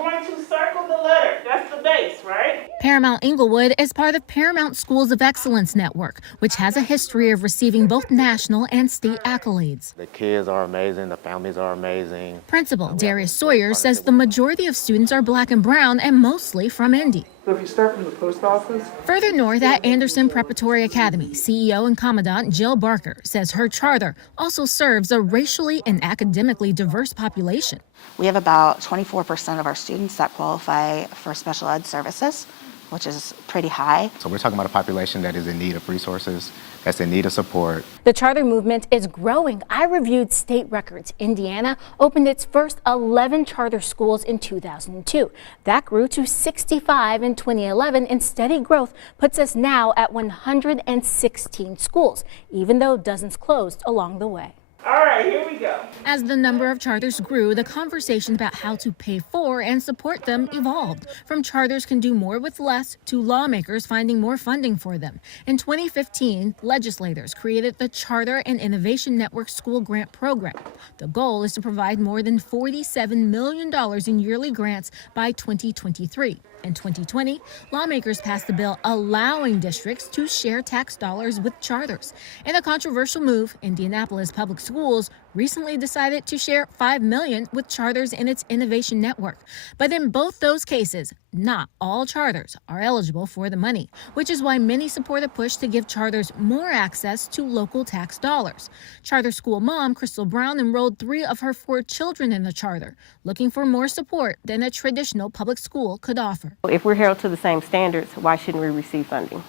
going to circle the letter. That's the base, right? Paramount Inglewood is part of Paramount Schools of Excellence Network, which has a history of receiving both national and state accolades. The kids are amazing. The families are amazing. Principal Darius Sawyer says the majority of students are black and brown and mostly from Indy. So if you start from the post office. Further north at Anderson Preparatory Academy, CEO and Commandant Jill Barker says her charter also serves a racially and academically diverse population. We have about 24% of our students that qualify for special ed services, which is pretty high. So we're talking about a population that is in need of resources, that's in need of support. The charter movement is growing. I reviewed state records. Indiana opened its first 11 charter schools in 2002. That grew to 65 in 2011, and steady growth puts us now at 116 schools, even though dozens closed along the way. All right, here we go. As the number of charters grew, the conversation about how to pay for and support them evolved. From charters can do more with less to lawmakers finding more funding for them. In 2015, legislators created the Charter and Innovation Network School Grant Program. The goal is to provide more than $47 million in yearly grants by 2023. In 2020, lawmakers passed a bill allowing districts to share tax dollars with charters. In a controversial move, Indianapolis Public Schools recently decided to share $5 million with charters in its innovation network. But in both those cases, not all charters are eligible for the money, which is why many support a push to give charters more access to local tax dollars. Charter school mom Crystal Brown enrolled 3 of her 4 children in the charter, looking for more support than a traditional public school could offer. If we're held to the same standards, why shouldn't we receive funding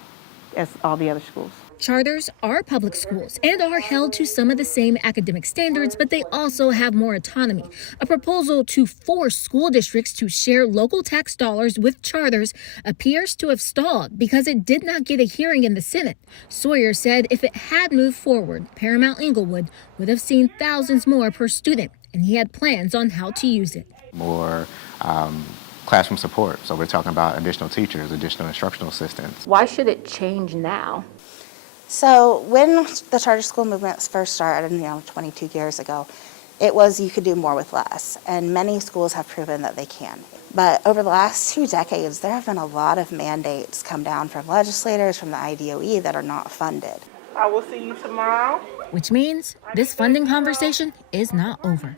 as all the other schools? Charters are public schools and are held to some of the same academic standards, but they also have more autonomy. A proposal to force school districts to share local tax dollars with charters appears to have stalled because it did not get a hearing in the Senate. Sawyer said if it had moved forward, Paramount Inglewood would have seen thousands more per student, and he had plans on how to use it. More classroom support. So we're talking about additional teachers, additional instructional assistants. Why should it change now? So when the charter school movement first started, 22 years ago, it was you could do more with less, and many schools have proven that they can. But over the last 2 decades, there have been a lot of mandates come down from legislators, from the IDOE that are not funded. I will see you tomorrow. Which means this funding conversation is not over.